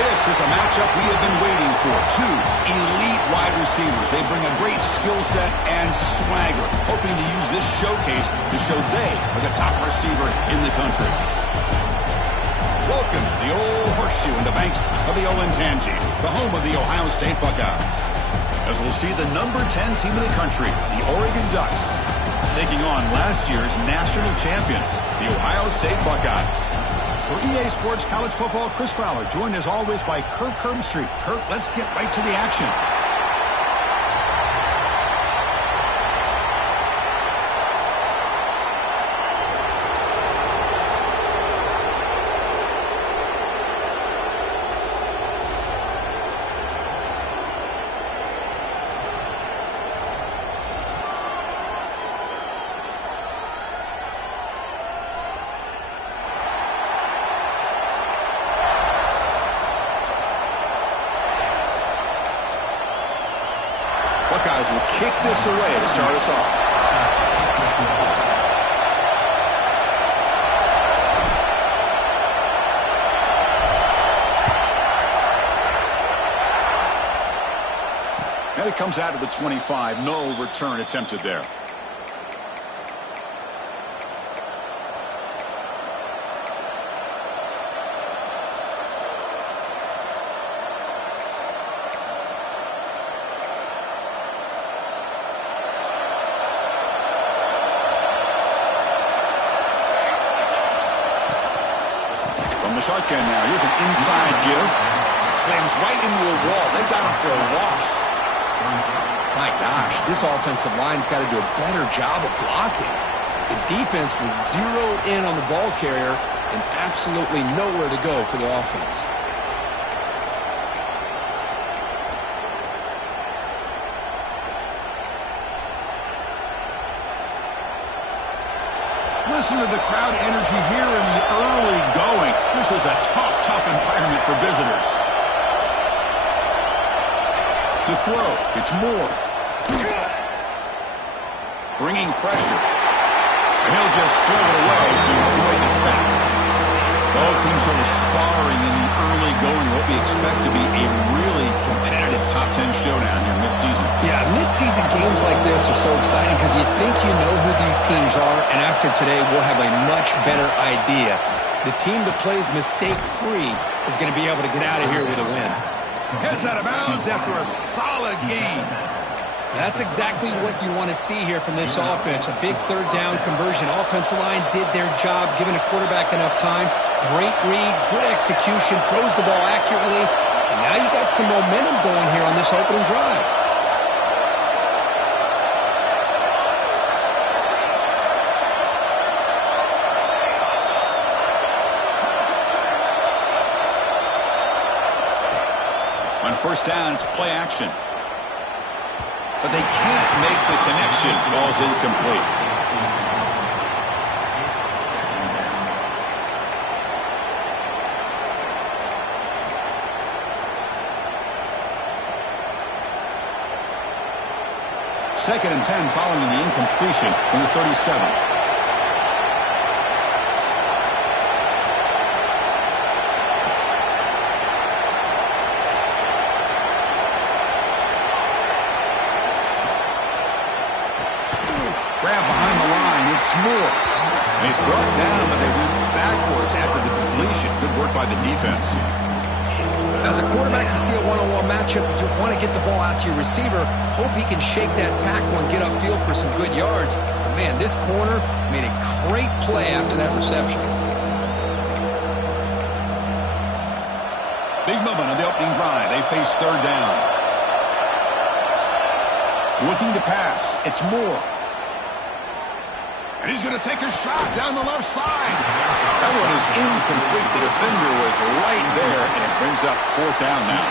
This is a matchup we have been waiting for. Two elite wide receivers. They bring a great skill set and swagger, hoping to use this showcase to show they are the top receiver in the country. Welcome to the Old Horseshoe in the banks of the Olentangy, the home of the Ohio State Buckeyes. As we'll see the number 10 team in the country, the Oregon Ducks, taking on last year's national champions, the Ohio State Buckeyes. For EA Sports College Football, Chris Fowler, joined as always by Kirk Herbstreit. Kirk, let's get right to the action. Buckeyes will kick this away to start us off. And it comes out of the 25. No return attempted there. The shotgun now. Here's an inside give. Slams right into a wall. They've got him for a loss. My gosh, this offensive line's got to do a better job of blocking. The defense was zeroed in on the ball carrier and absolutely nowhere to go for the offense. Listen to the crowd energy here in the early going. This is a tough environment for visitors. To throw, it's Moore. Bringing pressure. And he'll just throw it away to avoid the sack. Both teams sort of sparring in the early going. What we expect to be a really competitive top 10 showdown here mid-season. Yeah, mid-season games like this are so exciting because you think you know who these teams are, and after today we'll have a much better idea. The team that plays mistake-free is going to be able to get out of here with a win. Heads out of bounds after a solid gain. That's exactly what you want to see here from this offense. A big third down conversion. Offensive line did their job, giving a quarterback enough time. Great read, good execution, throws the ball accurately. And now you got some momentum going here on this opening drive. On first down, it's play action. But they can't make the connection. Ball's incomplete. Second and 10 following the incompletion from the 37. Grab behind the line. It's Moore. And he's brought down, but they went backwards after the completion. Good work by the defense. As a quarterback, you see a one-on-one matchup, you want to get the ball out to your receiver. Hope he can shake that tackle and get upfield for some good yards. But man, this corner made a great play after that reception. Big moment on the opening drive. They face third down. Looking to pass. It's Moore. And he's going to take a shot down the left side. That one is incomplete. The defender was right there, and it brings up fourth down now.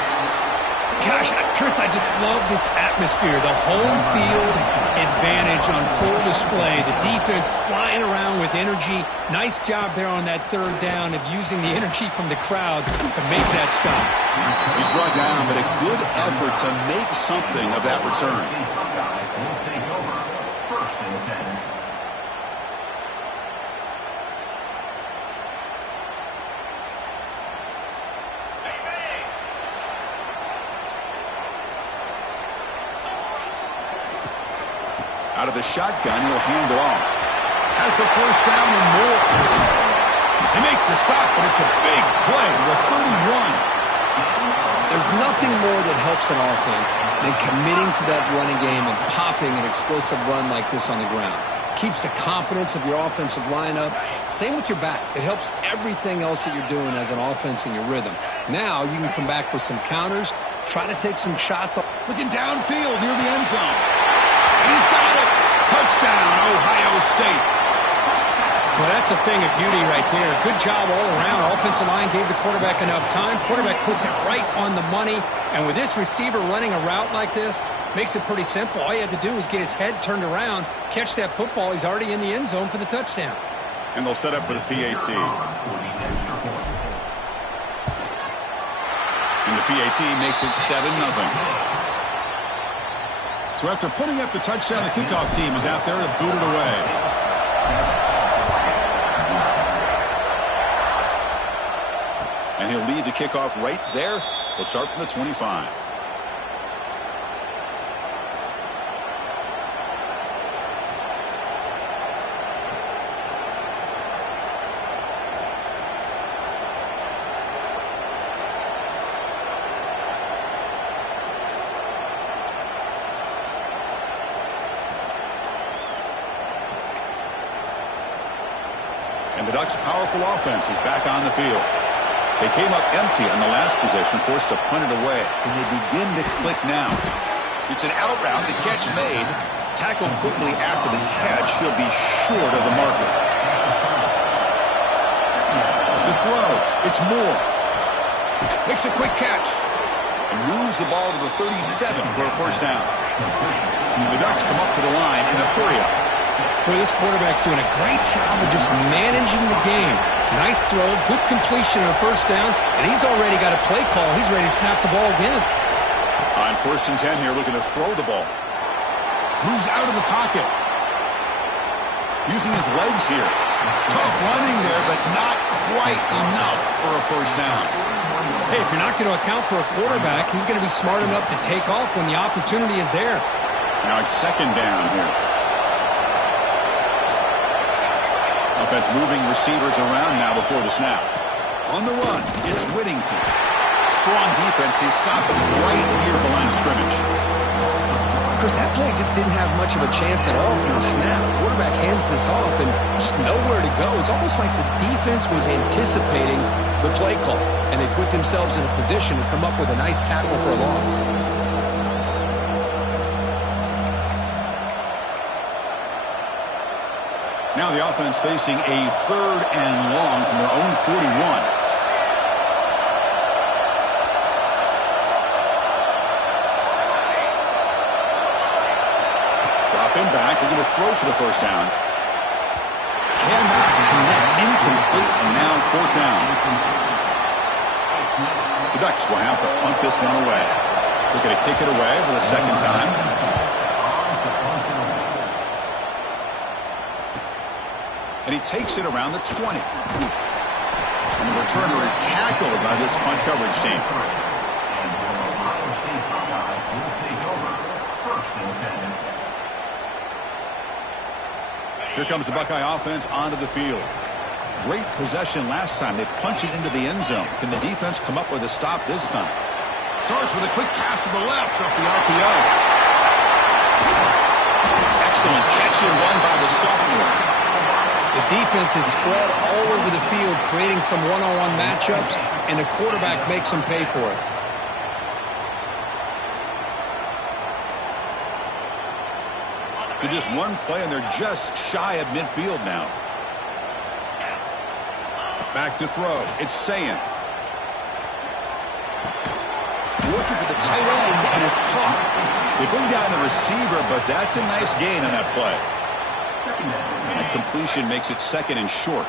Gosh, Chris, I just love this atmosphere. The home field advantage on full display. The defense flying around with energy. Nice job there on that third down of using the energy from the crowd to make that stop. He's brought down, but a good effort to make something of that return. Out of the shotgun, he'll hand it off. Has the first down and more. They make the stop, but it's a big play. The 31. There's nothing more that helps an offense than committing to that running game and popping an explosive run like this on the ground. keeps the confidence of your offensive lineup. Same with your back. It helps everything else that you're doing as an offense in your rhythm. Now you can come back with some counters, try to take some shots. Looking downfield near the end zone. And he's got it. Touchdown, Ohio State. Well, that's a thing of beauty right there. Good job all around. Offensive line gave the quarterback enough time. Quarterback puts it right on the money. And with this receiver running a route like this, makes it pretty simple. All you have to do is get his head turned around, catch that football. He's already in the end zone for the touchdown. And they'll set up for the PAT. And the PAT makes it 7-0. So after putting up the touchdown, the kickoff team is out there to boot it away. And he'll lead the kickoff right there. He'll start from the 25. And the Ducks' powerful offense is back on the field. They came up empty on the last possession, forced to punt it away. And they begin to click now. It's an out route. The catch made. Tackled quickly after the catch. He'll be short of the marker. To throw. It's Moore. Makes a quick catch. And moves the ball to the 37 for a first down. And the Ducks come up to the line in a hurry-up. Boy, this quarterback's doing a great job of just managing the game. Nice throw, good completion on first down, and he's already got a play call. He's ready to snap the ball again. On 1st and 10 here, looking to throw the ball. Moves out of the pocket. Using his legs here. Tough running there, but not quite enough for a first down. Hey, if you're not going to account for a quarterback, he's going to be smart enough to take off when the opportunity is there. Now it's 2nd down here. Offense moving receivers around now before the snap. On the run, it's Whittington. Strong defense. They stop right near the line of scrimmage. Chris, that play just didn't have much of a chance at all from the snap. Quarterback hands this off and just nowhere to go. It's almost like the defense was anticipating the play call, and they put themselves in a position to come up with a nice tackle for a loss. Now the offense facing a 3rd and long from their own 41. Dropping back, looking to throw for the first down. Cannot connect, incomplete, and now 4th down. The Ducks will have to punt this one away. They're going to kick it away for the 2nd time. And he takes it around the 20. And the returner is tackled by this punt coverage team. Here comes the Buckeye offense onto the field. Great possession last time. They punch it into the end zone. Can the defense come up with a stop this time? Starts with a quick pass to the left off the RPO. Excellent catch and run by the sophomore. The defense is spread all over the field, creating some one-on-one matchups, and the quarterback makes them pay for it. So just one play, and they're just shy of midfield now. Back to throw. It's Sayin. Looking for the tight end, and it's caught. They bring down the receiver, but that's a nice gain on that play. That completion makes it 2nd and short.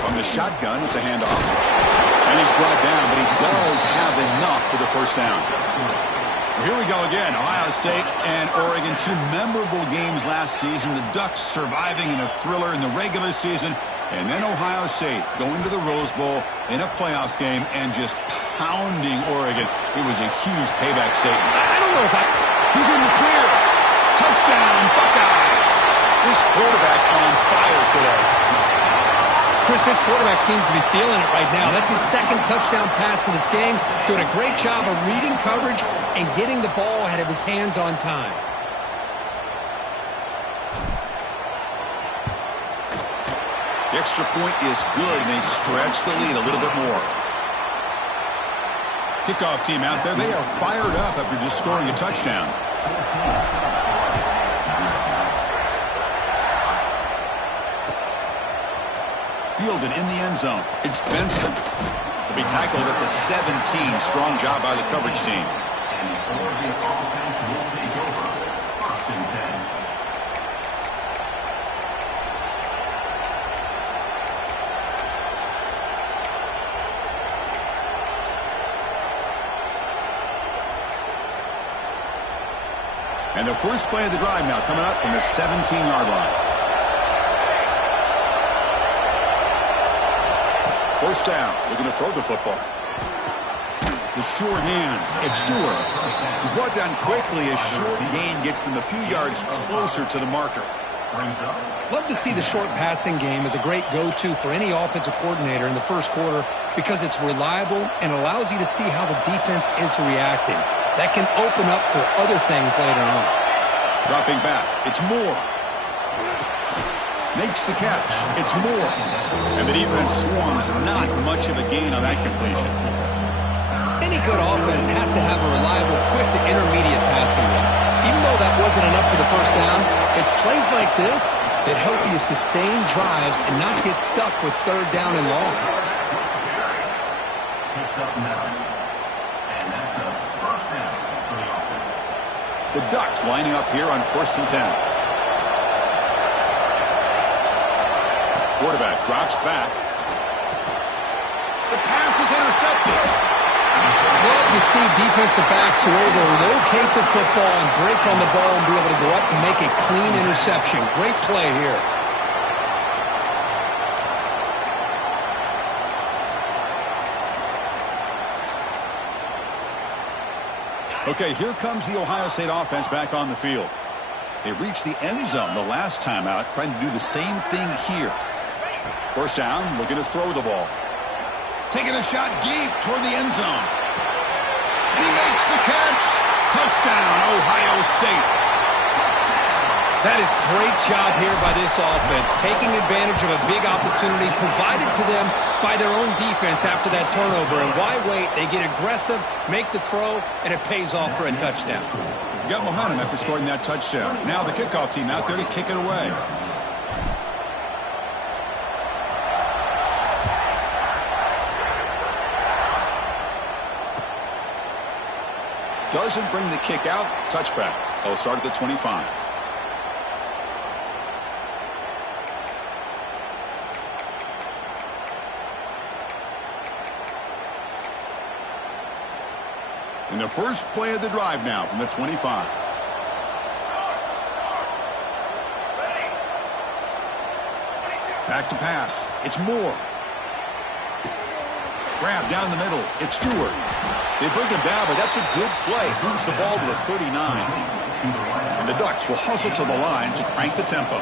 From the shotgun, it's a handoff. And he's brought down, but he does have enough for the first down. Here we go again. Ohio State and Oregon, 2 memorable games last season. The Ducks surviving in a thriller in the regular season. And then Ohio State going to the Rose Bowl in a playoff game and just pounding Oregon. It was a huge payback statement. I don't know if He's in the clear. Touchdown, Buckeyes. This quarterback on fire today. Chris, this quarterback seems to be feeling it right now. That's his second touchdown pass in this game. Doing a great job of reading coverage and getting the ball ahead of his hands on time. The extra point is good, and they stretch the lead a little bit more. Kickoff team out there. They are fired up after just scoring a touchdown. Fielded in the end zone. It's Benson. He'll be tackled at the 17. Strong job by the coverage team. And the first play of the drive now coming up from the 17-yard line. First down. Looking to throw the football. The sure hands. It's Stewart. He's brought down quickly. A short gain gets them a few yards closer to the marker. Love to see the short passing game as a great go-to for any offensive coordinator in the first quarter because it's reliable and allows you to see how the defense is reacting. That can open up for other things later on. Dropping back. It's Moore. Makes the catch. It's Moore. And the defense swarms. Not much of a gain on that completion. Any good offense has to have a reliable, quick to intermediate passing game. Even though that wasn't enough for the first down, it's plays like this that help you sustain drives and not get stuck with third down and long. The Ducks lining up here on 1st and 10. Quarterback drops back. The pass is intercepted. Love to see defensive backs who are able to locate the football and break on the ball and be able to go up and make a clean interception. Great play here. Okay, here comes the Ohio State offense back on the field. They reached the end zone the last time out, trying to do the same thing here. First down, looking to throw the ball. Taking a shot deep toward the end zone. And he makes the catch. Touchdown, Ohio State. That is great job here by this offense, taking advantage of a big opportunity provided to them by their own defense after that turnover. And why wait? They get aggressive, make the throw, and it pays off for a touchdown. You got momentum after scoring that touchdown. Now the kickoff team out there to kick it away. Doesn't bring the kick out. Touchback. They'll start at the 25. And the first play of the drive now from the 25. Back to pass. It's Moore. Grab down the middle. It's Stewart. They bring him down, but that's a good play. Moves the ball to the 39. And the Ducks will hustle to the line to crank the tempo.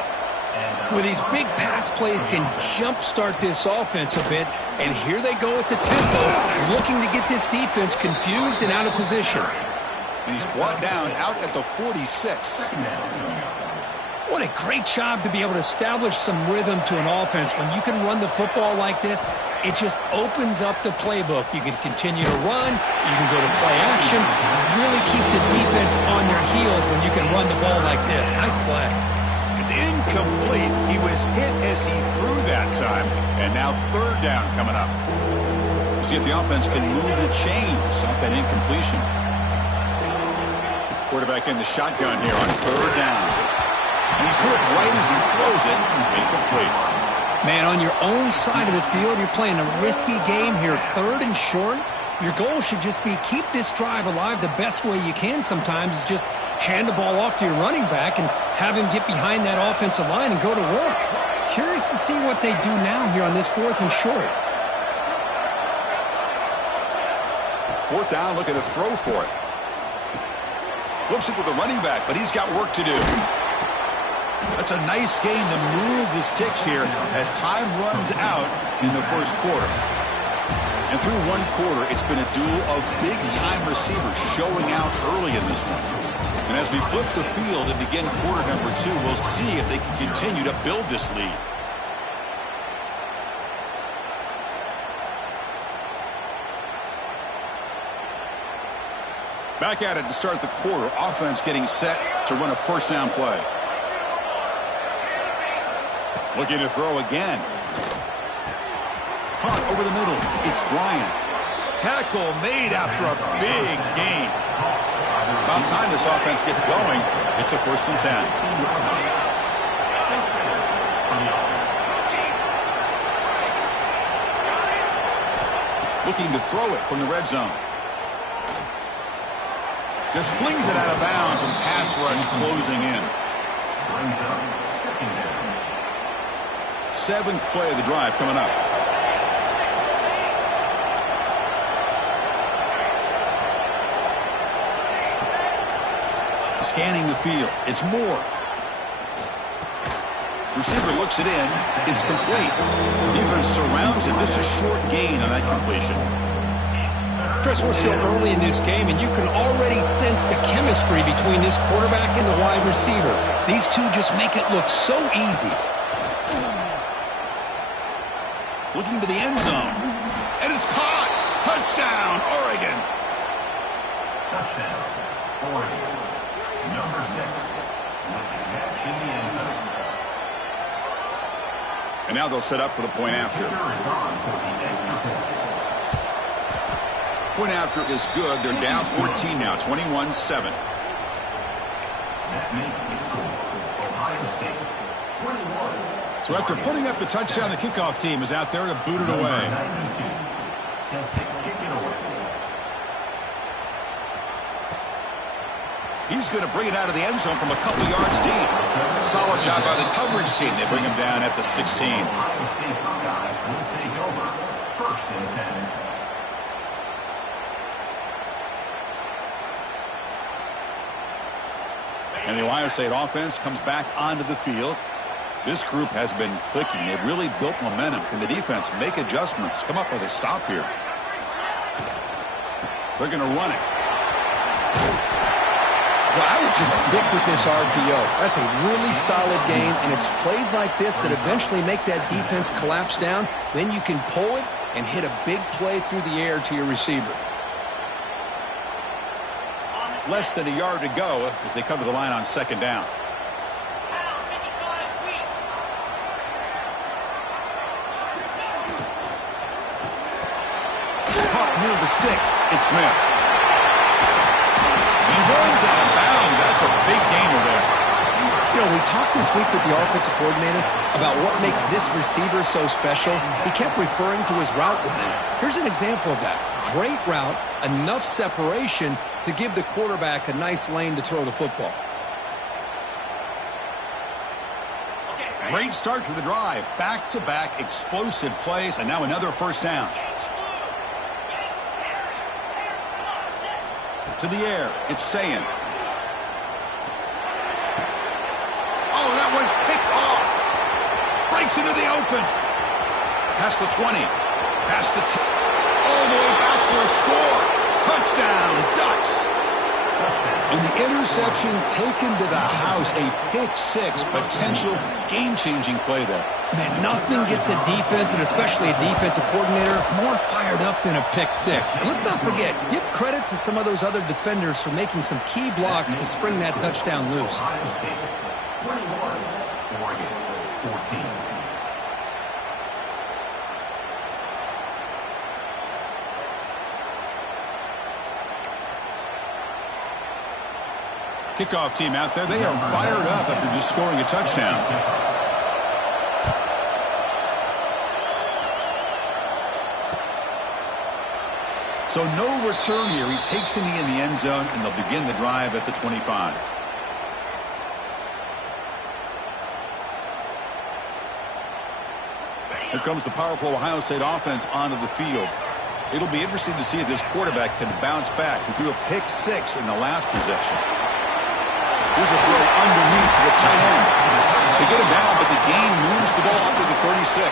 Well, these big pass plays can jumpstart this offense a bit, and here they go with the tempo, looking to get this defense confused and out of position. And he's brought down out at the 46. What a great job to be able to establish some rhythm to an offense. When you can run the football like this, it just opens up the playbook. You can continue to run, you can go to play action, and really keep the defense on their heels when you can run the ball like this. Nice play. It's incomplete. He was hit as he threw that time. And now third down coming up. See if the offense can move the chains off that incompletion. Quarterback in the shotgun here on third down. And he's hit right as he throws it. Incomplete. Man, on your own side of the field, you're playing a risky game here. Third and short. Your goal should just be keep this drive alive the best way you can sometimes is just hand the ball off to your running back and have him get behind that offensive line and go to work. Curious to see what they do now here on this 4th and short. Fourth down, looking to throw for it. Flips it to the running back, but he's got work to do. That's a nice gain to move the sticks here as time runs out in the first quarter. And through one quarter, it's been a duel of big-time receivers showing out early in this one. And as we flip the field and begin quarter number 2, we'll see if they can continue to build this lead. Back at it to start the quarter. Offense getting set to run a first down play. Looking to throw again. Caught over the middle. It's Bryant. Tackle made after a big gain. About time this offense gets going. It's a 1st and 10. Looking to throw it from the red zone. Just flings it out of bounds and pass rush closing in. 7th play of the drive coming up. Scanning the field. It's Moore. Receiver looks it in. It's complete. Defense surrounds him. Just a short gain on that completion. Chris, we're still early in this game, and you can already sense the chemistry between this quarterback and the wide receiver. These two just make it look so easy. Looking to the end zone. And it's caught. Touchdown, Oregon. Touchdown, Oregon. Number 6 with the catch in the end zone. And now they'll set up for the point after. Point after is good. They're down 14 now, 21-7. That makes the score Ohio State 21. So after putting up a touchdown, the kickoff team is out there to boot it away. Set to kick it away. He's going to bring it out of the end zone from a couple yards deep. Solid job by the coverage team. They bring him down at the 16. Ohio State Buckeyes will take over 1st and 10. And the Ohio State offense comes back onto the field. This group has been clicking. They've really built momentum. Can the defense make adjustments? Come up with a stop here. They're going to run it. Well, I would just stick with this RPO. That's a really solid game, and it's plays like this that eventually make that defense collapse down. Then you can pull it and hit a big play through the air to your receiver. Less than a yard to go as they come to the line on 2nd down. Caught near the sticks. It's Smith. He runs out of bounds. That's a big gainer there. You know, we talked this week with the offensive coordinator about what makes this receiver so special. He kept referring to his route running. Here's an example of that. Great route, enough separation to give the quarterback a nice lane to throw the football. Great start to the drive. Back-to-back explosive plays, and now another 1st down. To the air, it's Sayin. Oh, that one's picked off. Breaks into the open. Past the 20. Past the 10. All the way back for a score. Touchdown, Ducks. And the interception taken to the house. A pick-6 potential game-changing play there. Man, nothing gets a defense, and especially a defensive coordinator, more fired up than a pick-6. And let's not forget, give credit to some of those other defenders for making some key blocks to spring that touchdown loose. Ohio State 21, Oregon 14. Kickoff team out there. They are fired up after just scoring a touchdown. So no return here. He takes it in the end zone, and they'll begin the drive at the 25. Here comes the powerful Ohio State offense onto the field. It'll be interesting to see if this quarterback can bounce back. He threw a pick-6 in the last possession. Here's a throw underneath to the tight end. They get him down, but the gain moves the ball up to the 36.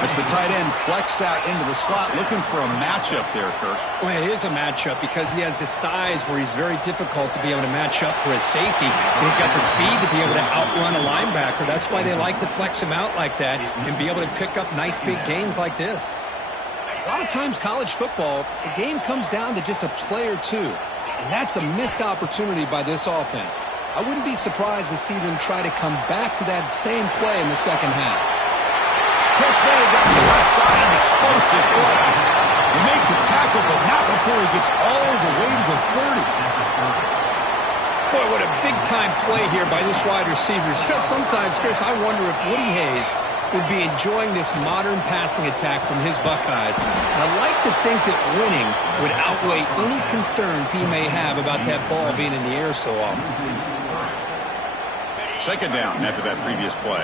As the tight end flex out into the slot, looking for a matchup there, Kirk. Well, it is a matchup because he has the size where he's very difficult to be able to match up for his safety. And he's got the speed to be able to outrun a linebacker. That's why they like to flex him out like that and be able to pick up nice big gains like this. A lot of times college football, the game comes down to just a play or two. And that's a missed opportunity by this offense. I wouldn't be surprised to see them try to come back to that same play in the second half. Catch made down the left side, an explosive play. They make the tackle, but not before he gets all the way to the 30. Boy, what a big-time play here by this wide receiver. You know, sometimes, Chris, I wonder if Woody Hayes would be enjoying this modern passing attack from his Buckeyes. And I'd like to think that winning would outweigh any concerns he may have about that ball being in the air so often. Second down after that previous play.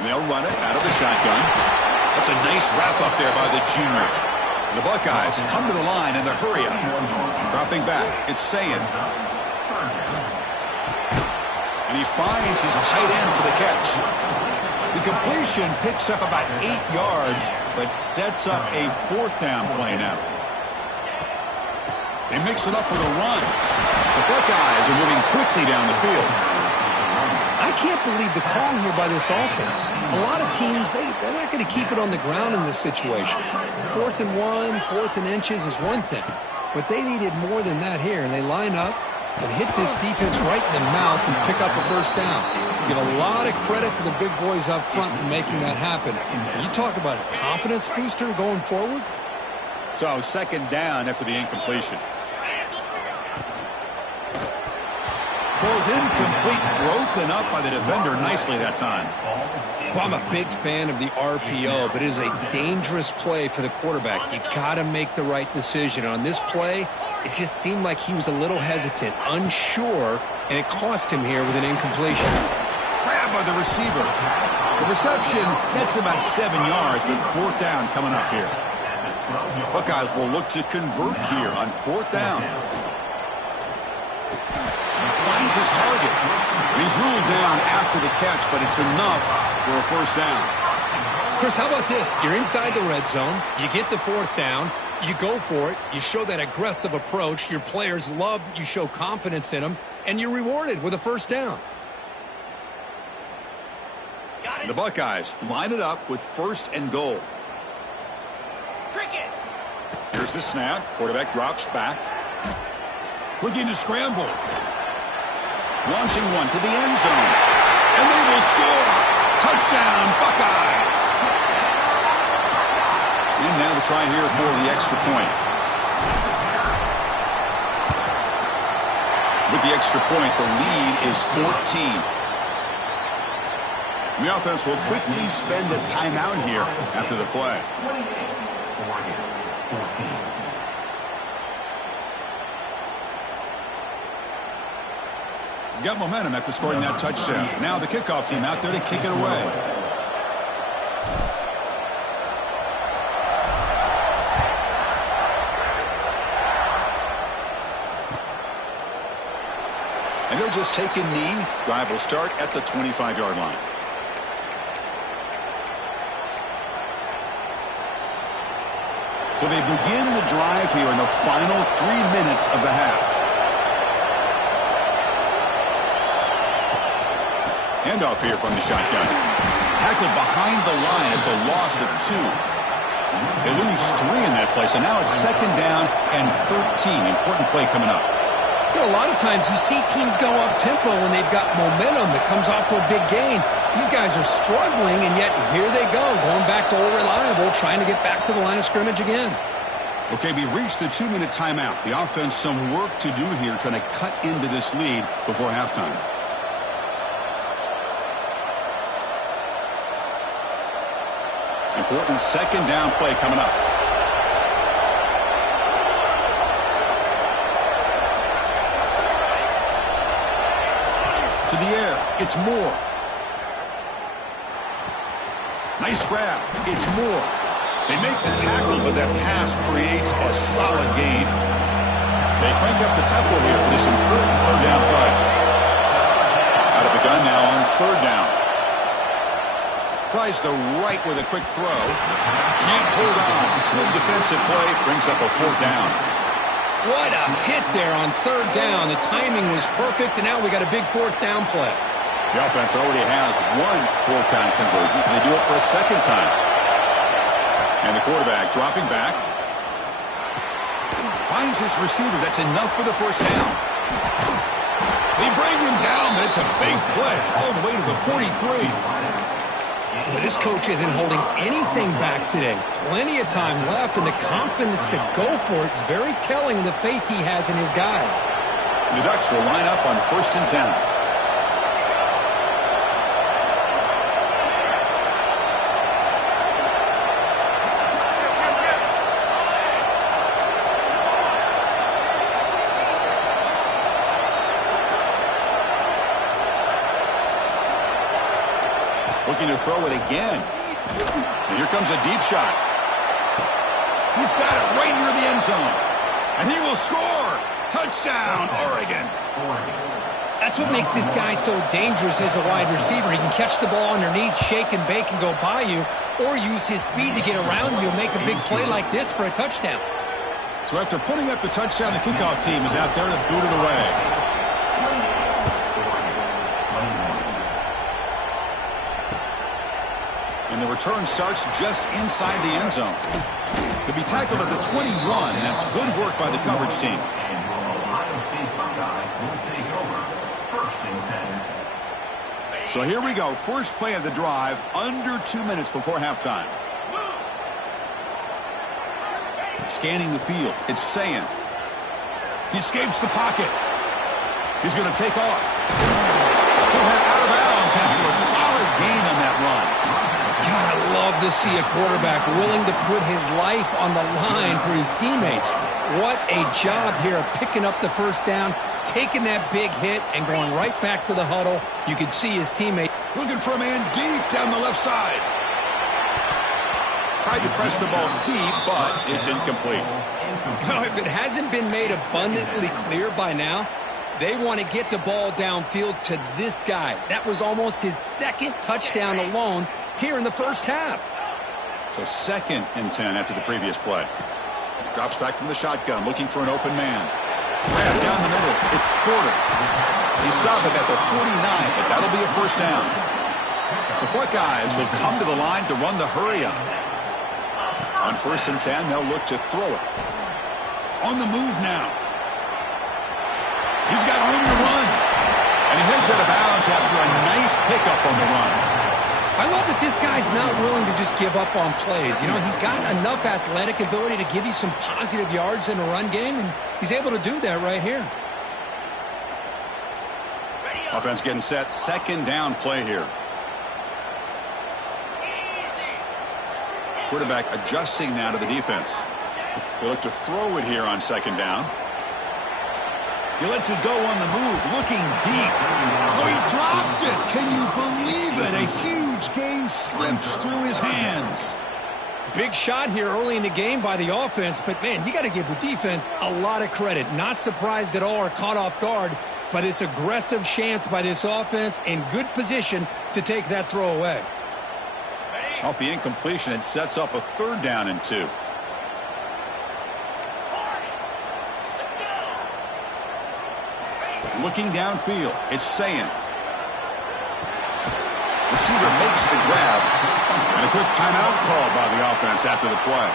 And they'll run it out of the shotgun. That's a nice wrap up there by the junior. The Buckeyes come to the line in the hurry up. Dropping back, it's Sayin. And he finds his tight end for the catch. The completion picks up about 8 yards, but sets up a fourth down play now. They mix it up with a run. The Buckeyes are moving quickly down the field. I can't believe the call here by this offense. A lot of teams, they're not going to keep it on the ground in this situation. 4th and 1, 4th and inches is one thing. But they needed more than that here, and they line up and hit this defense right in the mouth and pick up a first down. Give a lot of credit to the big boys up front for making that happen. And you talk about a confidence booster going forward. So second down after the incompletion. Falls incomplete, broken up by the defender nicely that time. Well, I'm a big fan of the RPO, but it is a dangerous play for the quarterback. You got to make the right decision. On this play, it just seemed like he was a little hesitant, unsure, and it cost him here with an incompletion. Grab by the receiver. The reception nets about 7 yards, but fourth down coming up here. Buckeyes will look to convert here on fourth down. Finds his target. He's ruled down after the catch, but it's enough for a first down. Chris, how about this? You're inside the red zone. You get the fourth down. You go for it. You show that aggressive approach. Your players love that you show confidence in them, and you're rewarded with a first down. The Buckeyes line it up with first and goal. Here's the snap. Quarterback drops back. Looking to scramble. Launching one to the end zone. And they will score. Touchdown, Buckeyes. And now the try here for the extra point. With the extra point, the lead is 14. The offense will quickly spend a timeout here after the play. Got momentum after scoring that touchdown. Now the kickoff team out there to kick it away. And they'll just take a knee. Drive will start at the 25-yard line. So they begin the drive here in the final 3 minutes of the half. Handoff here from the shotgun. Tackled behind the line. It's a loss of 2. They lose 3 in that play, so now it's second down and 13. Important play coming up. You know, a lot of times you see teams go up-tempo when they've got momentum that comes off to a big gain. These guys are struggling, and yet here they go, going back to old reliable, trying to get back to the line of scrimmage again. Okay, we reached the 2-minute timeout. The offense some work to do here, trying to cut into this lead before halftime. Important second down play coming up. To the air, it's Moore. Nice grab, it's Moore. They make the tackle, but that pass creates a solid gain. They crank up the tempo here for this important third down play. Out of the gun now on third down. Tries the right with a quick throw. Can't hold on. Good defensive play. Brings up a fourth down. What a hit there on third down. The timing was perfect, and now we got a big fourth down play. The offense already has one fourth down conversion. Can they do it for a second time? And the quarterback dropping back. Finds his receiver. That's enough for the first down. They bring him down, but it's a big play all the way to the 43. Well, this coach isn't holding anything back today. Plenty of time left, and the confidence to go for it is very telling of the faith he has in his guys. The Ducks will line up on 1st and 10. Looking to throw it again. And here comes a deep shot. He's got it right near the end zone. And he will score. Touchdown, Oregon. That's what makes this guy so dangerous as a wide receiver. He can catch the ball underneath, shake and bake and go by you, or use his speed to get around you and make a big play like this for a touchdown. So after putting up the touchdown, the kickoff team is out there to boot it away. And the return starts just inside the end zone. To be tackled at the 21, that's good work by the coverage team. And your Ohio State Buckeyes will take over 1st and 10. So here we go. First play of the drive, under 2 minutes before halftime. Scanning the field. It's Sayin. He escapes the pocket. He's going to take off. He'll head out of bounds after a solid gain on that run. God, I love to see a quarterback willing to put his life on the line for his teammates. What a job here of picking up the first down, taking that big hit, and going right back to the huddle. You can see his teammate looking for a man deep down the left side. Tried to press the ball deep, but it's incomplete. Well, if it hasn't been made abundantly clear by now, they want to get the ball downfield to this guy. That was almost his second touchdown alone here in the first half. So 2nd and 10 after the previous play. Drops back from the shotgun, looking for an open man. Grab down the middle. It's Porter. He stopped him at the 49, but that'll be a first down. The Buckeyes will come to the line to run the hurry up. On 1st and 10, they'll look to throw it. On the move now. He's got room to run. And he heads out of bounds after a nice pickup on the run. I love that this guy's not willing to just give up on plays. You know, he's got enough athletic ability to give you some positive yards in a run game, and he's able to do that right here. Offense getting set. 2nd down play here. Quarterback adjusting now to the defense. They look to throw it here on 2nd down. He lets it go on the move, looking deep. Oh, he dropped it. Can you believe it? A huge gain slips through his hands. Big shot here early in the game by the offense, but, man, you got to give the defense a lot of credit. Not surprised at all or caught off guard, but it's aggressive chance by this offense in good position to take that throw away. Off the incompletion, it sets up a 3rd down and 2. Looking downfield, it's Sayin. Receiver makes the grab. And a quick timeout called by the offense after the play.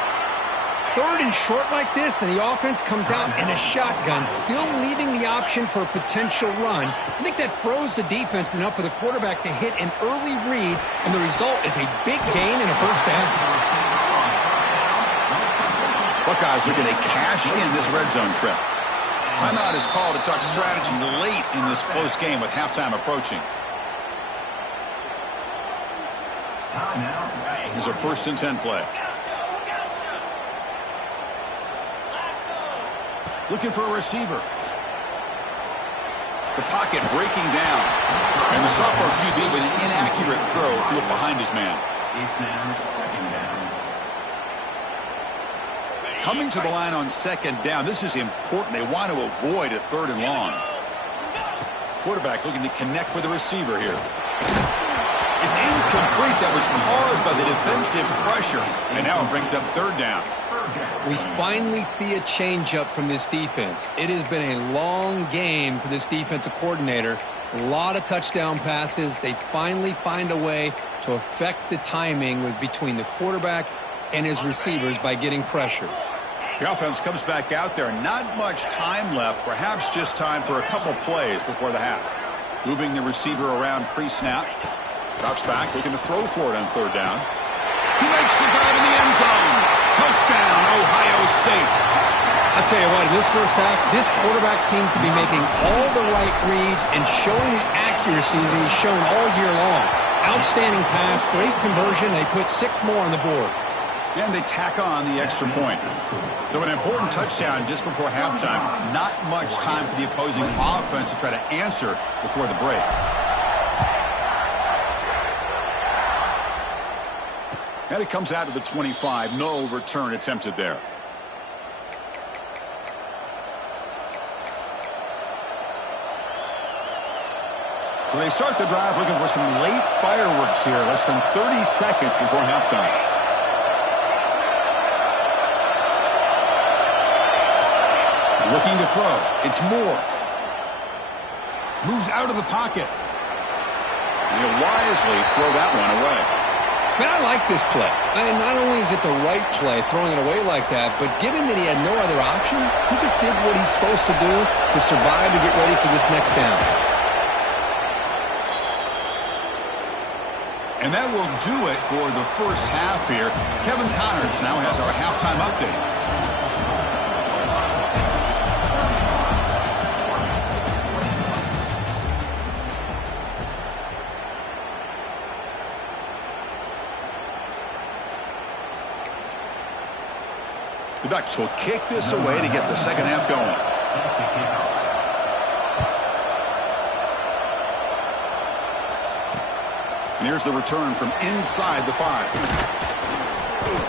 3rd and short like this, and the offense comes out in a shotgun, still leaving the option for a potential run. I think that froze the defense enough for the quarterback to hit an early read, and the result is a big gain and a first down. Buckeyes looking to cash in this red zone trip. Timeout is called to talk strategy late in this close game with halftime approaching. Here's a 1st and 10 play. Looking for a receiver. The pocket breaking down. And the sophomore QB with an inaccurate throw threw it behind his man. It's now 2nd down. Coming to the line on second down, this is important. They want to avoid a 3rd and long. Quarterback looking to connect with the receiver here. It's incomplete. That was caused by the defensive pressure. And now it brings up 3rd down. We finally see a changeup from this defense. It has been a long game for this defensive coordinator. A lot of touchdown passes. They finally find a way to affect the timing between the quarterback and his receivers by getting pressure. The offense comes back out there. Not much time left. Perhaps just time for a couple plays before the half. Moving the receiver around pre-snap. Drops back, looking to throw for it on 3rd down. He makes the grab in the end zone. Touchdown, Ohio State. I'll tell you what, in this first half, this quarterback seems to be making all the right reads and showing the accuracy that he's shown all year long. Outstanding pass, great conversion. They put 6 more on the board. And they tack on the extra point. So an important touchdown just before halftime. Not much time for the opposing offense to try to answer before the break. And it comes out to the 25. No return attempted there. So they start the drive looking for some late fireworks here. Less than 30 seconds before halftime. Looking to throw. It's Moore. Moves out of the pocket. And he'll wisely throw that one away. Man, I like this play. Not only is it the right play, throwing it away like that, but given that he had no other option, he just did what he's supposed to do to survive and get ready for this next down. And that will do it for the first half here. Kevin Connors now has our halftime update. The Ducks will kick this away to get the second half going. And here's the return from inside the 5.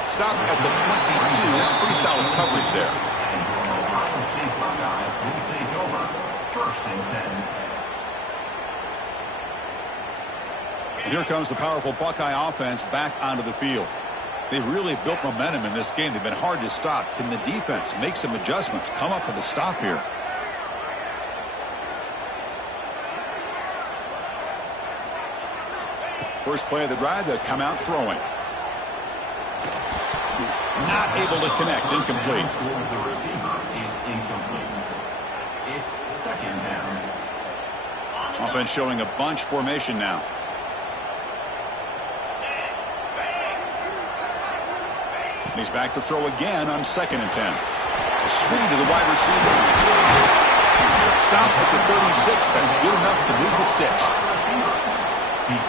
Stop at the 22. That's pretty solid coverage there. And here comes the powerful Buckeye offense back onto the field. They've really built momentum in this game. They've been hard to stop. Can the defense make some adjustments, come up with a stop here? First play of the drive, they'll come out throwing. Not able to connect, incomplete. The receiver is incomplete. It's 2nd down. Offense showing a bunch formation now. And he's back to throw again on 2nd and 10. A screen to the wide receiver. Stop at the 36. That's good enough to move the sticks.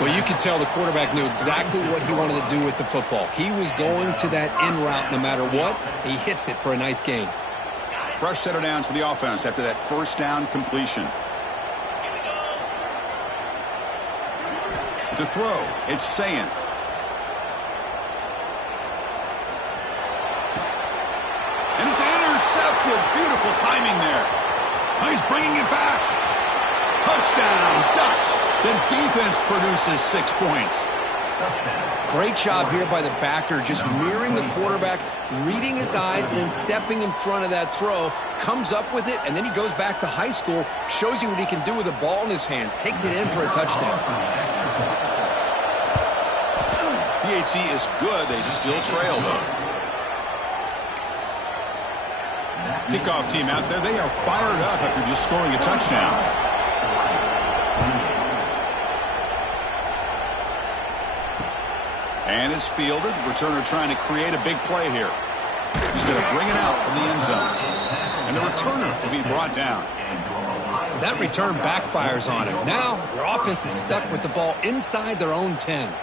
Well, you could tell the quarterback knew exactly what he wanted to do with the football. He was going to that in route no matter what. He hits it for a nice gain. Fresh set of downs for the offense after that first down completion. To throw, it's Sayin. And it's intercepted. Beautiful timing there. Oh, he's bringing it back. Touchdown, Ducks. The defense produces 6 points. Great job here by the backer, just mirroring the quarterback, reading his eyes, and then stepping in front of that throw, comes up with it, and then he goes back to high school, shows you what he can do with the ball in his hands, takes it in for a touchdown. PHC is good. They still trail, though. Kickoff team out there, they are fired up after just scoring a touchdown. And is fielded. Returner trying to create a big play here. He's going to bring it out from the end zone. And the returner will be brought down. That return backfires on him. Now their offense is stuck with the ball inside their own 10.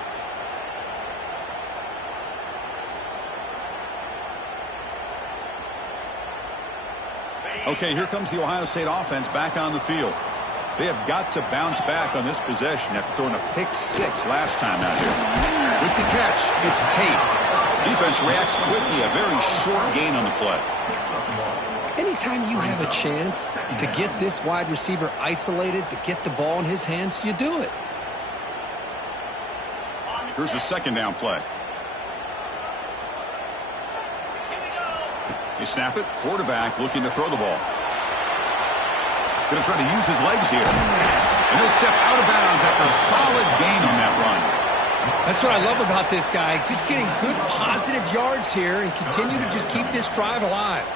Okay, here comes the Ohio State offense back on the field. They have got to bounce back on this possession after throwing a pick 6 last time out here. With the catch, it's Tate. Defense reacts quickly. A very short gain on the play. Anytime you have a chance to get this wide receiver isolated, to get the ball in his hands, you do it. Here's the second down play. They snap it. Quarterback looking to throw the ball. Going to try to use his legs here. And he'll step out of bounds after a solid gain on that run. That's what I love about this guy. Just getting good positive yards here and continue to just keep this drive alive.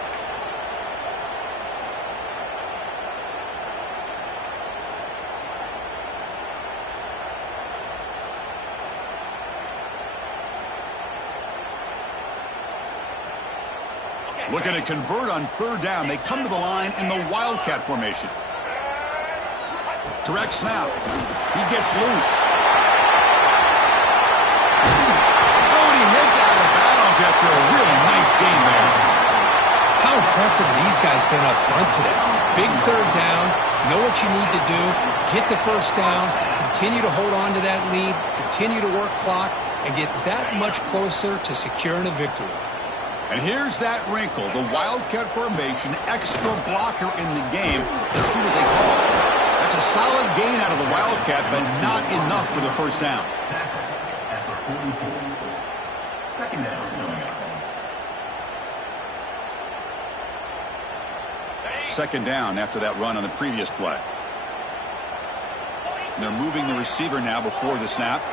Looking to convert on third down. They come to the line in the Wildcat formation. Direct snap. He gets loose. Oh, and he heads out of bounds after a really nice gain there. How impressive these guys been up front today. Big third down. Know what you need to do. Get the first down. Continue to hold on to that lead. Continue to work clock. And get that much closer to securing a victory. And here's that wrinkle, the Wildcat formation, extra blocker in the game. Let's see what they call it. That's a solid gain out of the Wildcat, but not enough for the first down. At the 44. Second down coming up. Second down after that run on the previous play. And they're moving the receiver now before the snap.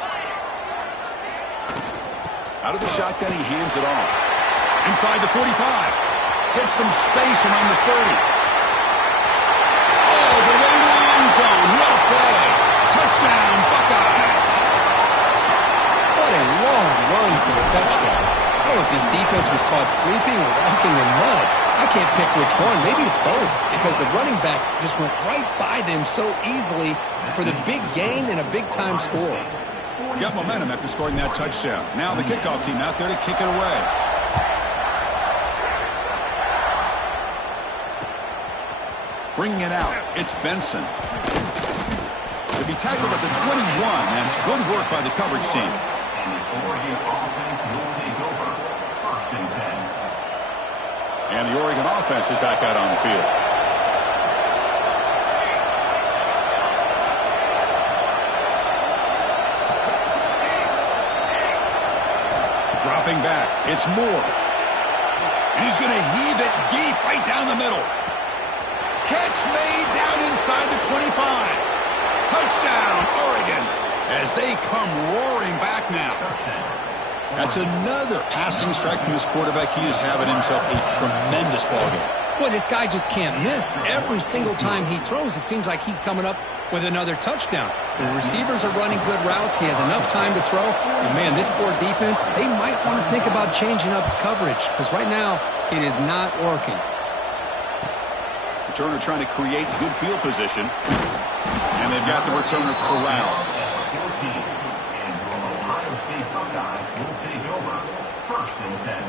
Out of the shotgun, he hands it off. Inside the 45. Gets some space around the 30. Oh, the way to the end zone. What a play. Touchdown, Buckeyes. What a long run for the touchdown. I don't know if this defense was caught sleeping or walking in mud. I can't pick which one. Maybe it's both, because the running back just went right by them so easily for the big gain and a big-time score. Got momentum after scoring that touchdown. Now the kickoff team out there to kick it away. Bringing it out, it's Benson. To be tackled at the 21, that's good work by the coverage team. And the Oregon offense will take over. First and 10. And the Oregon offense is back out on the field. Dropping back, it's Moore. And he's going to heave it deep right down the middle. Catch made down inside the 25. Touchdown, Oregon, as they come roaring back now. That's another passing strike from this quarterback. He is having himself a tremendous ballgame. Boy, this guy just can't miss. Every single time he throws, it seems like he's coming up with another touchdown. The receivers are running good routes. He has enough time to throw. And, man, this poor defense, they might want to think about changing up coverage, because right now it is not working. Returner trying to create good field position. And they've got the returner corralled. And the Ohio State Buckeyes will take over. First and 10.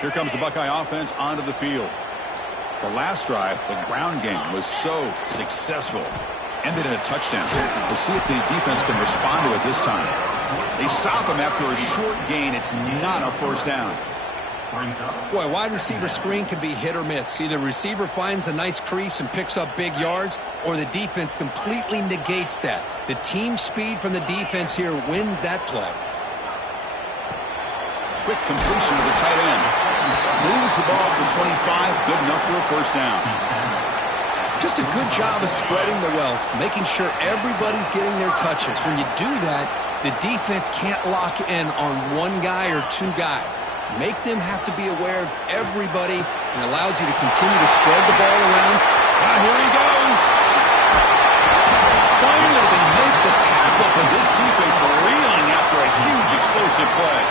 Here comes the Buckeye offense onto the field. The last drive, the ground game, was so successful. Ended in a touchdown. We'll see if the defense can respond to it this time. They stop him after a short gain. It's not a first down. Boy, wide receiver screen can be hit or miss. Either receiver finds a nice crease and picks up big yards, or the defense completely negates that. The team speed from the defense here wins that play. Quick completion to the tight end. Moves the ball to the 25. Good enough for a first down. Just a good job of spreading the wealth, making sure everybody's getting their touches. When you do that, the defense can't lock in on one guy or two guys. Make them have to be aware of everybody, and allows you to continue to spread the ball around. Ah, here he goes. Finally, they make the tackle, but this defense reeling after a huge explosive play.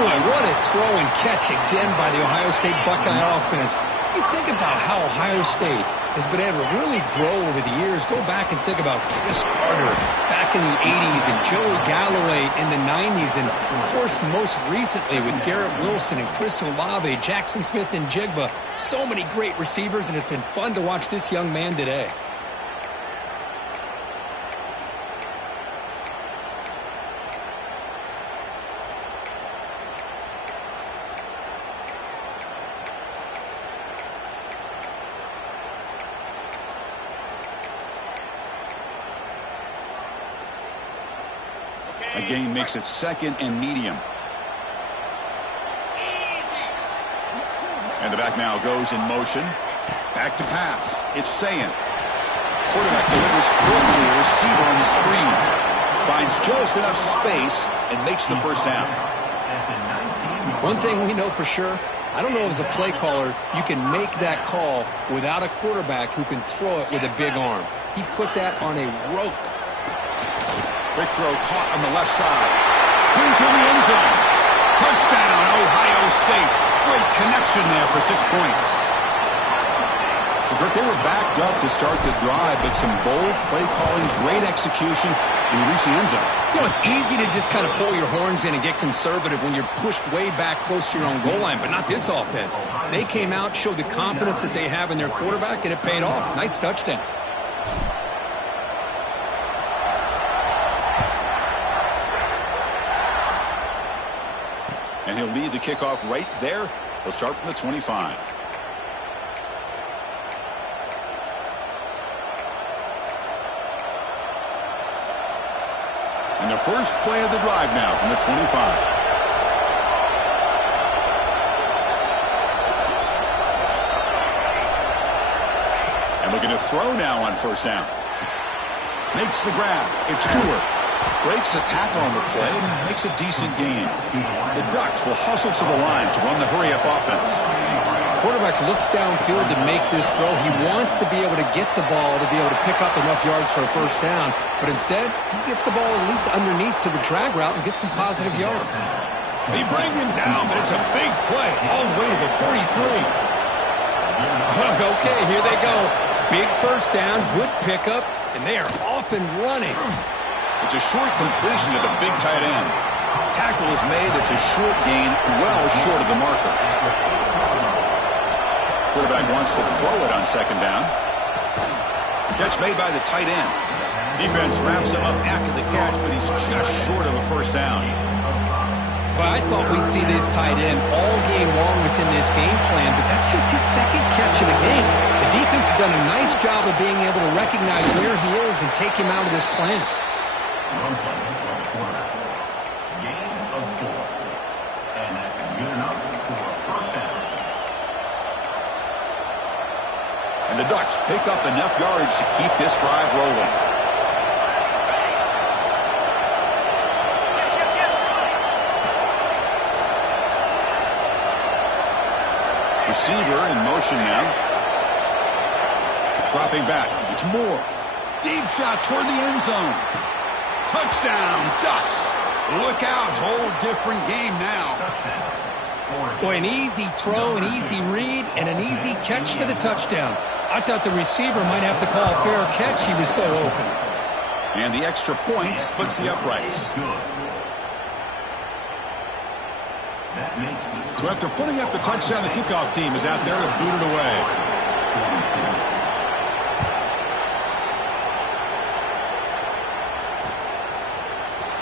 Boy, what a throw and catch again by the Ohio State Buckeye offense. You think about how Ohio State has been able to really grow over the years. Go back and think about Chris Carter back in the 80s and Joey Galloway in the 90s. And, of course, most recently with Garrett Wilson and Chris Olave, Jackson Smith and Jigba. So many great receivers, and it's been fun to watch this young man today. A gain makes it 2nd and medium. And the back now goes in motion. Back to pass. It's Sayin. Quarterback delivers quickly. A receiver on the screen. Finds just enough space and makes the first down. One thing we know for sure, I don't know as a play caller, you can make that call without a quarterback who can throw it with a big arm. He put that on a rope. Quick throw caught on the left side. Into the end zone. Touchdown, Ohio State. Great connection there for 6 points. They were backed up to start the drive, but some bold play calling, great execution, and you reach the end zone. You know, it's easy to just kind of pull your horns in and get conservative when you're pushed way back close to your own goal line, but not this offense. They came out, showed the confidence that they have in their quarterback, and it paid off. Nice touchdown. And he'll lead the kickoff right there. They'll start from the 25. And the first play of the drive now from the 25. And looking to throw now on first down. Makes the grab. It's Stewart. Breaks a tackle on the play, makes a decent gain. The Ducks will hustle to the line to run the hurry-up offense. Quarterback looks downfield to make this throw. He wants to be able to get the ball to be able to pick up enough yards for a first down, but instead, he gets the ball at least underneath to the drag route and gets some positive yards. They bring him down, but it's a big play all the way to the 43. Okay, here they go. Big first down, good pickup, and they are off and running. It's a short completion to the big tight end. Tackle is made. It's a short gain, well short of the marker. Quarterback wants to throw it on second down. Catch made by the tight end. Defense wraps him up after the catch, but he's just short of a first down. Well, I thought we'd see this tight end all game long within this game plan, but that's just his second catch of the game. The defense has done a nice job of being able to recognize where he is and take him out of this plan. Run play for the quarterback. Gain of 4. And that's good enough for a first down. And the Ducks pick up enough yardage to keep this drive rolling. Receiver in motion now. Dropping back. It's Moore. Deep shot toward the end zone. Touchdown, Ducks. Look out. Whole different game now. Boy, an easy throw, an easy read, and an easy catch for the touchdown. I thought the receiver might have to call a fair catch. He was so open. And the extra point splits the uprights. So after putting up the touchdown, the kickoff team is out there to boot it away.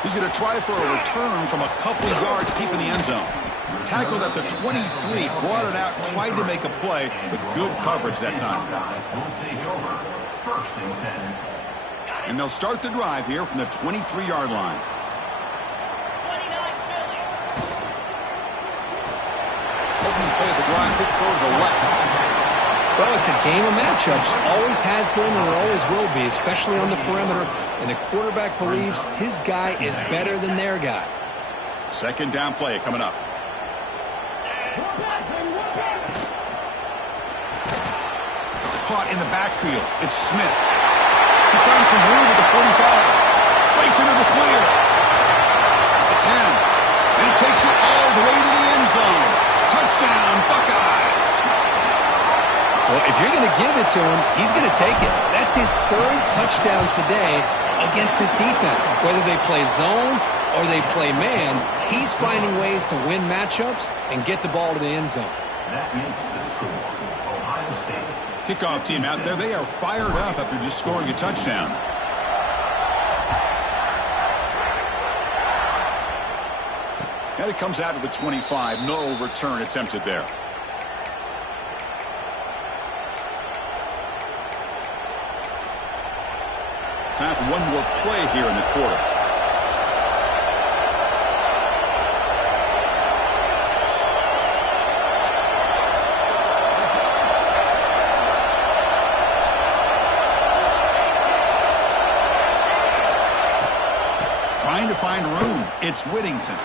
He's going to try for a return from a couple of yards deep in the end zone. Tackled at the 23, brought it out, tried to make a play, but good coverage that time. And they'll start the drive here from the 23-yard line. Opening play of the drive, quick throw to the left. Well, it's a game of matchups. Always has been and always will be, especially on the perimeter. And the quarterback believes his guy is better than their guy. Second down play coming up. Caught in the backfield. It's Smith. He's finding some room at the 45. Breaks into the clear. At the 10. And he takes it all the way to the end zone. Touchdown, Buckeyes. Well, if you're going to give it to him, he's going to take it. That's his third touchdown today against this defense. Whether they play zone or they play man, he's finding ways to win matchups and get the ball to the end zone. That makes the score. Ohio State. Kickoff team out there, they are fired up after just scoring a touchdown. And it comes out to the 25. No return attempted there. Time for one more play here in the quarter. to find room. It's Whittington.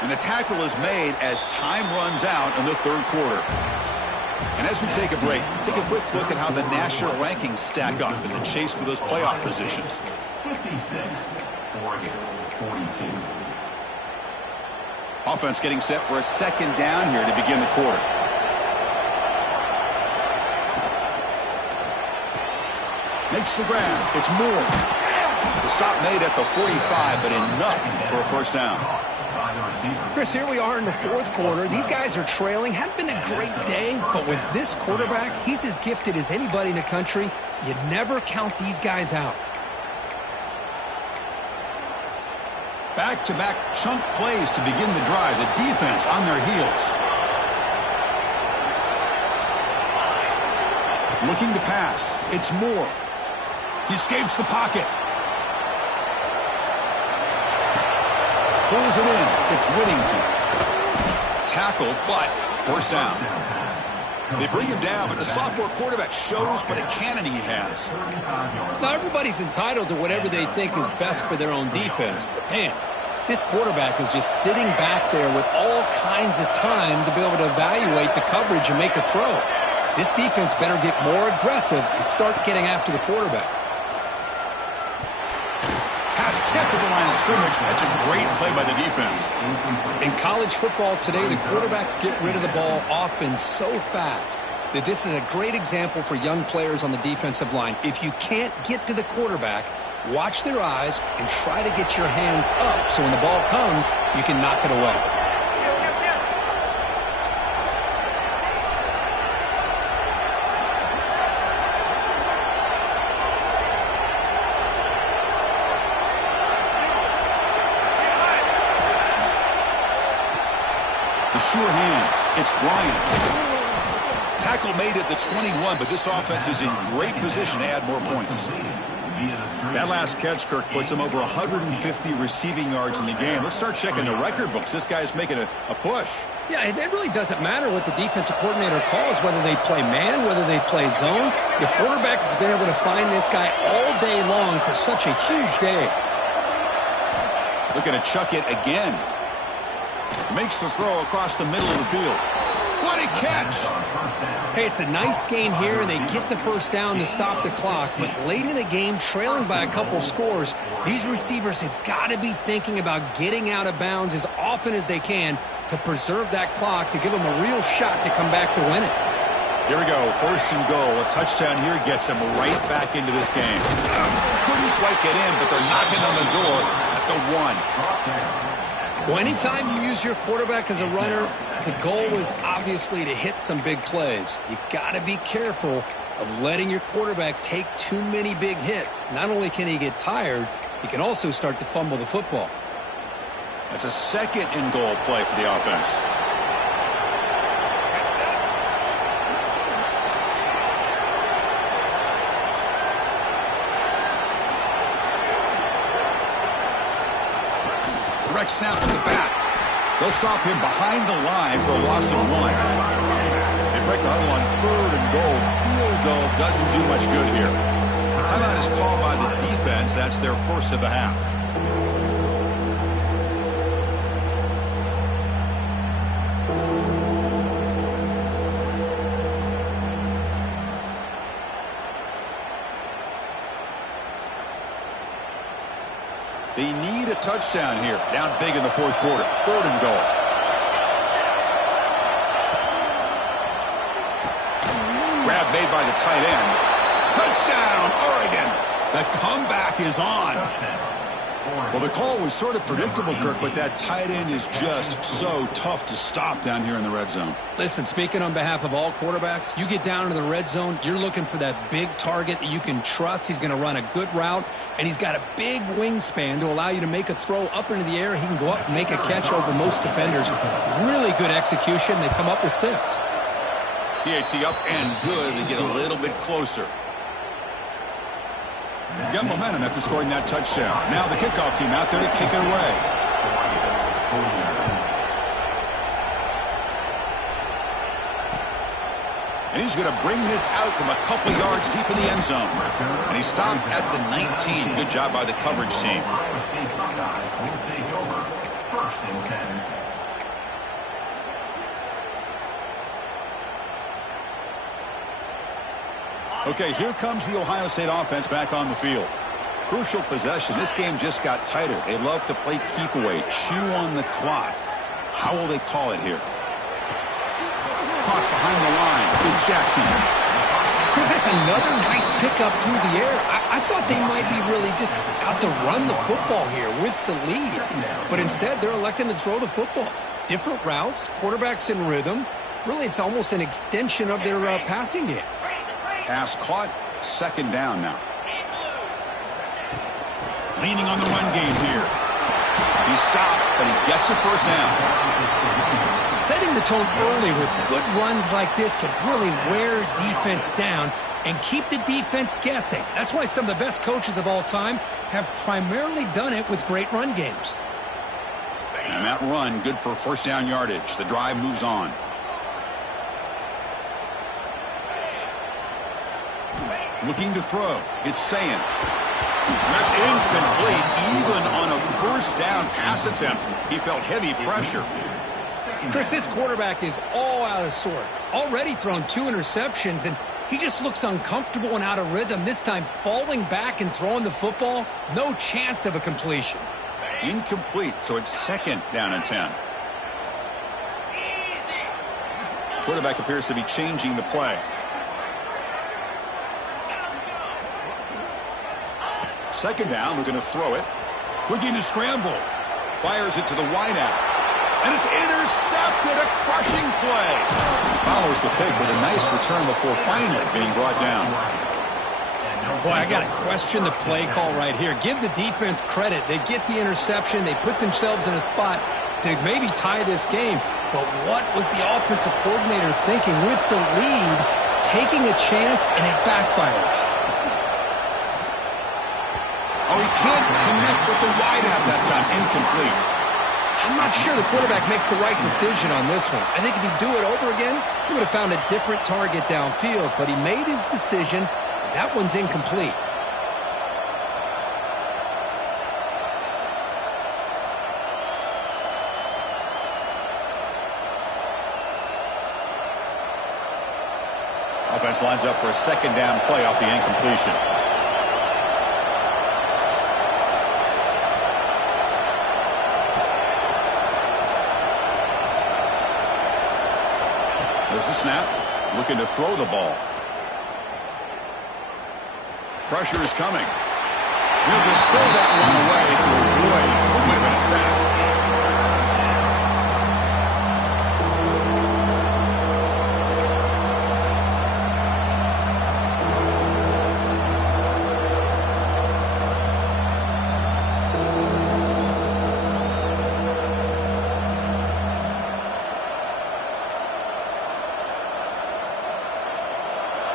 And the tackle is made as time runs out in the third quarter. And as we take a break, take a quick look at how the national rankings stack up in the chase for those playoff positions. 56, Oregon, 42. Offense getting set for a second down here to begin the quarter. Makes the grab. It's Moore. The stop made at the 45, but enough for a first down. Chris, here we are in the fourth quarter. These guys are trailing. Hadn't been a great day, but with this quarterback, he's as gifted as anybody in the country. You never count these guys out. Back-to-back chunk plays to begin the drive. The defense on their heels. Looking to pass. It's Moore. He escapes the pocket. Pulls it in. It's Whittington. Tackled, but first down. They bring him down, but the sophomore quarterback shows what a cannon he has. Now, everybody's entitled to whatever they think is best for their own defense. But, man, this quarterback is just sitting back there with all kinds of time to be able to evaluate the coverage and make a throw. This defense better get more aggressive and start getting after the quarterback. Pass tipped at the line of scrimmage. That's a great play by the defense. In college football today, the quarterbacks get rid of the ball often so fast that this is a great example for young players on the defensive line. If you can't get to the quarterback, watch their eyes and try to get your hands up so when the ball comes, you can knock it away. Sure hands. It's Bryant. Tackle made at the 21, but this offense is in great position to add more points. That last catch, Kirk, puts him over 150 receiving yards in the game. Let's start checking the record books. This guy's making a push. Yeah, it really doesn't matter what the defensive coordinator calls, whether they play man, whether they play zone. The quarterback has been able to find this guy all day long for such a huge day. Looking to chuck it again. Makes the throw across the middle of the field. What a catch! Hey, it's a nice game here, and they get the first down to stop the clock. But late in the game, trailing by a couple scores, these receivers have got to be thinking about getting out of bounds as often as they can to preserve that clock, to give them a real shot to come back to win it. Here we go, first and goal. A touchdown here gets them right back into this game. Couldn't quite get in, but they're knocking on the door at the 1. Well, anytime you use your quarterback as a runner, the goal is obviously to hit some big plays. You got to be careful of letting your quarterback take too many big hits. Not only can he get tired, he can also start to fumble the football. That's a second and goal play for the offense. Direct snap to the back. They'll stop him behind the line for a loss of 1. They break the huddle on third and goal. Field goal doesn't do much good here. Timeout is called by the defense. That's their first of the half. They need a touchdown here. Down big in the fourth quarter. Third and goal. Grab made by the tight end. Touchdown, Oregon. The comeback is on. Well, the call was sort of predictable, Kirk, but that tight end is just so tough to stop down here in the red zone. Listen, speaking on behalf of all quarterbacks, you get down into the red zone, you're looking for that big target that you can trust. He's going to run a good route, and he's got a big wingspan to allow you to make a throw up into the air. He can go up and make a catch over most defenders. Really good execution. They come up with 6. PAT up and good. They get a little bit closer. Got momentum after scoring that touchdown. Now the kickoff team out there to kick it away. And he's going to bring this out from a couple yards deep in the end zone. And he stopped at the 19. Good job by the coverage team. Ohio State Buckeyes will take over. 1st and 10. Okay, here comes the Ohio State offense back on the field. Crucial possession. This game just got tighter. They love to play keep away, chew on the clock. How will they call it here? Caught behind the line. It's Jackson. Chris, that's another nice pickup through the air. I thought they might be really just out to run the football here with the lead. But instead, they're electing to throw the football. Different routes, quarterbacks in rhythm. Really, it's almost an extension of their passing game. Pass caught. 2nd down now. Leaning on the run game here. He stopped, but he gets a 1st down. Setting the tone early with good runs like this can really wear defense down and keep the defense guessing. That's why some of the best coaches of all time have primarily done it with great run games. And that run, good for 1st down yardage. The drive moves on. Looking to throw. It's Sayin. That's incomplete. Even on a 1st down pass attempt, he felt heavy pressure. Chris, this quarterback is all out of sorts. Already thrown 2 interceptions, and he just looks uncomfortable and out of rhythm. This time falling back and throwing the football, no chance of a completion. Incomplete, so it's 2nd down and 10. Quarterback appears to be changing the play. 2nd down, we're going to throw it. Looking to scramble. Fires it to the wideout. And it's intercepted, a crushing play. Follows the pick with a nice return before finally being brought down. Boy, I got to question the play call right here. Give the defense credit. They get the interception. They put themselves in a spot to maybe tie this game. But what was the offensive coordinator thinking with the lead, taking a chance, and it backfires? Oh, he can't connect with the wideout that time. Incomplete. I'm not sure the quarterback makes the right decision on this one. I think if he'd do it over again, he would have found a different target downfield. But he made his decision. That one's incomplete. Offense lines up for a 2nd down play off the incompletion. There's the snap. Looking to throw the ball. Pressure is coming. He'll just throw that one away to avoid what would have been a sack.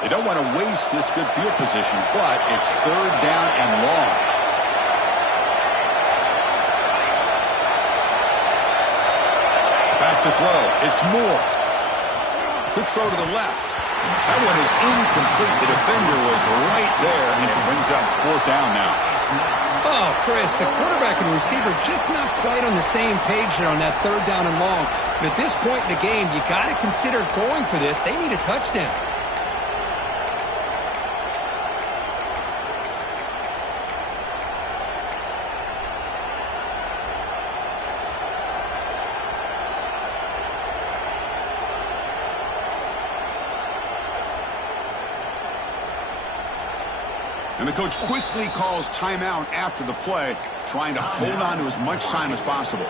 They don't want to waste this good field position, but it's 3rd down and long. Back to throw. It's Moore. Quick throw to the left. That one is incomplete. The defender was right there, and it brings up 4th down now. Oh, Chris, the quarterback and receiver just not quite on the same page there on that 3rd down and long. But at this point in the game, you got to consider going for this. They need a touchdown. And the coach quickly calls timeout after the play, trying to hold on to as much time as possible.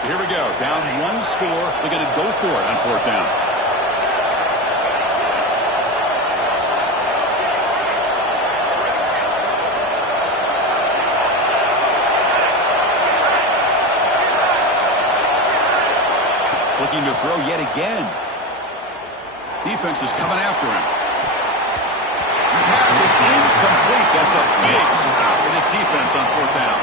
So here we go. Down 1 score. They're going to go for it on 4th down. Looking to throw yet again. Defense is coming after him. The pass is incomplete. That's a Stop with his defense on fourth down.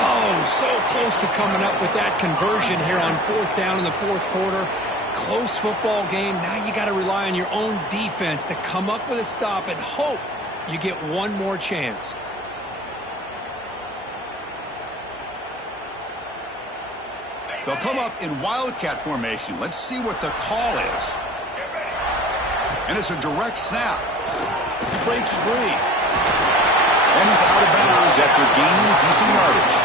Oh, so close to coming up with that conversion here on fourth down in the fourth quarter. Close football game. Now you got to rely on your own defense to come up with a stop and hope you get one more chance. They'll come up in Wildcat formation. Let's see what the call is. And it's a direct snap. He breaks free. And he's out of bounds after gaining decent yardage.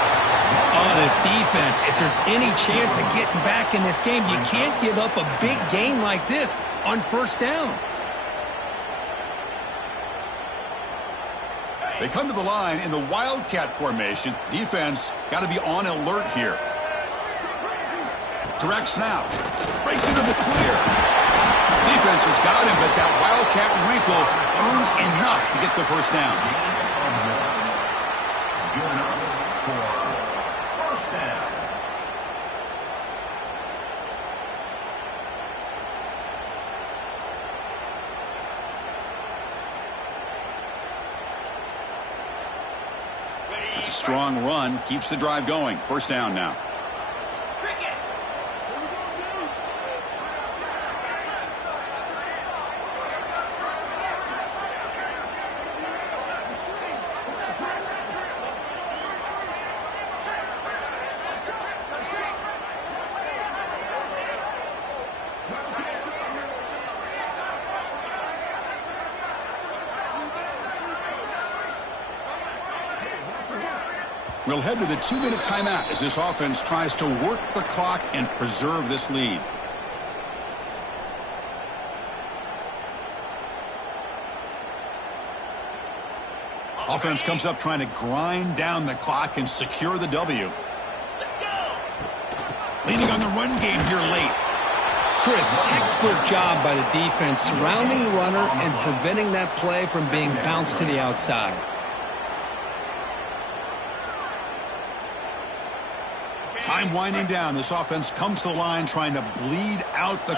On this defense, if there's any chance of getting back in this game, you can't give up a big gain like this on first down. They come to the line in the Wildcat formation. Defense got to be on alert here. Direct snap. Breaks into the clear. Defense has got him, but that Wildcat wrinkle earns enough to get the first down. Good enough for first down. It's a strong run. Keeps the drive going. First down now. We'll head to the 2-minute timeout as this offense tries to work the clock and preserve this lead. Offense comes up trying to grind down the clock and secure the W. Let's go. Leaning on the run game here late. Chris, textbook job by the defense surrounding the runner and preventing that play from being bounced to the outside. Time winding down. This offense comes to the line trying to bleed out the